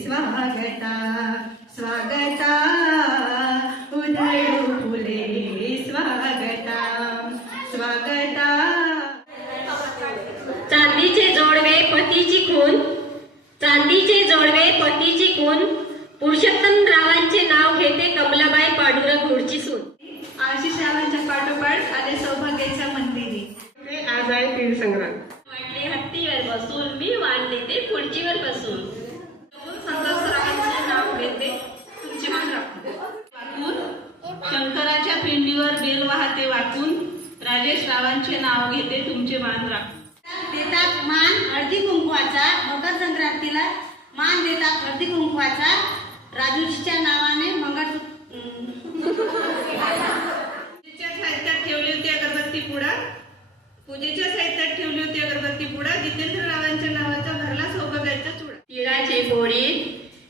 स्वागता स्वागता उधळू फुले स्वागता स्वागता। चांदीचे जोडवे पतीची खून, चांदीचे जोडवे पतीची खून, पुरुषोत्तमरावांचे नाव घेते कमलाबाई पांडुरंग गुडची सून। आशिषरावांच्या पाठोपाठ आले सौभाग्याच्या मंदिरी। आज आहे तीळ संक्रांत। वाटले हत्तीवर बसून मी वाढले ते खुर्चीवर बसून। संतोषरावांचे नाव घेते तुमचे मान राखून। शंकराच्या पिंडीवर बेल वाहते वाकून, राजेश रावांचे नाव घेते तुमचे मान राखून। देतात मान हळदी कुंकवाचा, मकर संक्रांतीला मान देतात हळदी कुंकवाचा, राजूजीच्या नावाने पूजेच्या साहित्यात ठेवली होती अगरबत्ती पुडा, पूजेच्या साहित्यात ठेवली होती अगरबत्ती पुडा, जितेंद्ररावांच्या नावाचा भरला सौभाग्याचा चुडा। तिळाची पोळी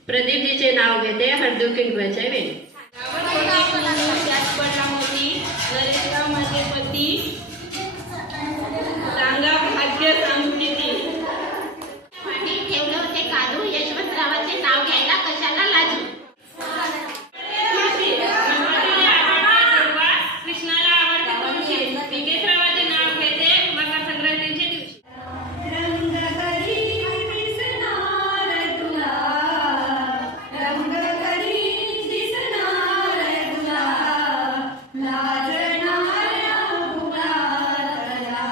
प्रदीपजीचे नाव घेते हळदी कुंकवाच्या वेळी। नरेशराव माझे पती, सांगा भाग्य सांगू किती। पाणी ठेवलं होते काढू, यशवंतरावांचे नाव घ्यायला कशाला लाजू। कृष्णाला आवडते तुळशी, विकेशरावाचे नाव घेते मकर संक्रांतीच्या दिवशी। रंग करी दिसणार तुला, रंग करी दिसणार तुला, लाजणाऱ्या मुलाला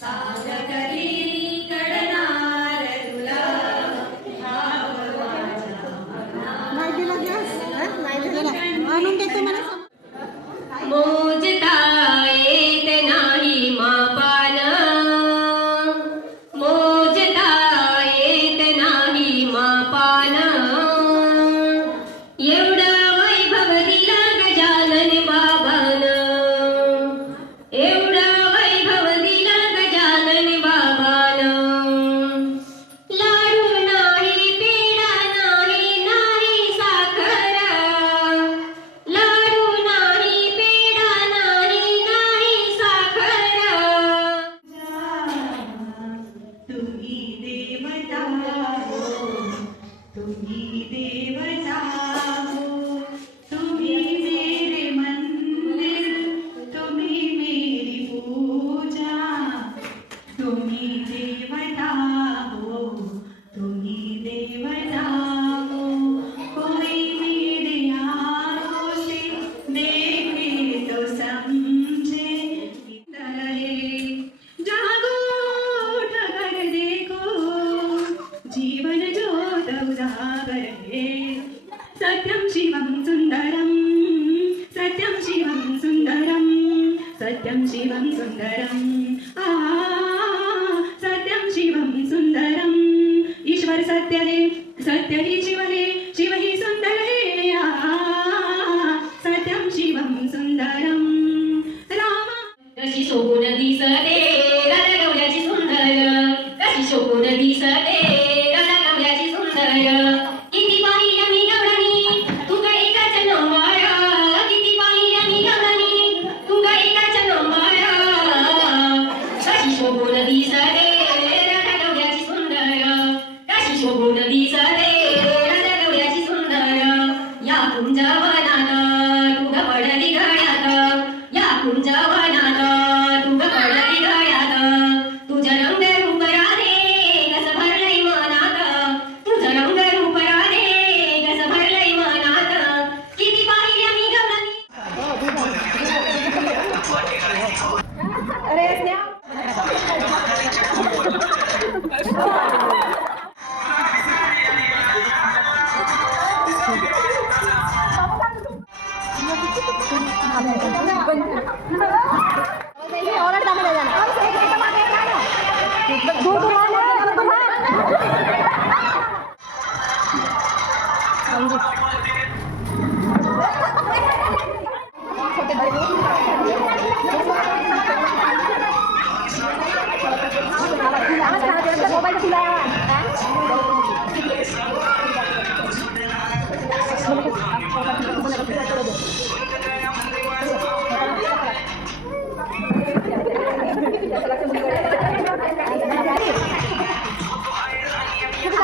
साज करी कडणार तुला, आणून देतो मला। मोजता येत नाही मापान, मोजता येत नाही मापान, एवढं वैभव दिला गजानन बाबान, एवढं वैभव दिला गजानन बाबान। लाडू नाही पेढा नाही नाही साखर, लाडू नाही पेढा नाही नाही साखर। तुम्ही देवता हो, तुम्ही देवता हो, तुम्ही मेरे मंदिर, तुम्ही मेरी पूजा, तुम्ही देवता हो, तुम्ही देवता हो, कोई मेरे आँखों से देखे तो समझे। जागो उठकर देखो, जीवन ज्योत उजागर है, सत्यम शिवम सुंदरम, सत्यम शिवम सुंदरम, सत्यम शिवम सुंदरम, सत्यम शिवम सुंदरम। ईश्वर सत्य है, सत्य ही शिव है, शिव ही सुंदर है, सत्यम शिवम सुंदरम। राम कशी शोभून दिसते गवल्याची सुंदर, कशी शोभून दिसते गवल्याची सुंदर। किती पाहिल्या मी गवळणी तुका एकाच्या नंबाया, किती पाहिल्या मी गवळणी तुका एकाच्या नंबाया। कशी शोभून दिसते गवल्याची सुंदर, कशी शोभून दिसते गवल्याची सुंदर। या कुंजवनात तुका पडली गळ्यात, या कुंजवनात तुका पडली गळ्यात, तुझं रंग रूप राधे कसं भरलंय मनात, तुझं रंग रूप राधे कसं भरलंय मनात। किती पाहिल्या मी गवळणी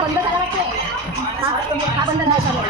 बंद झाला वाटते. हा बंद नाही झाला.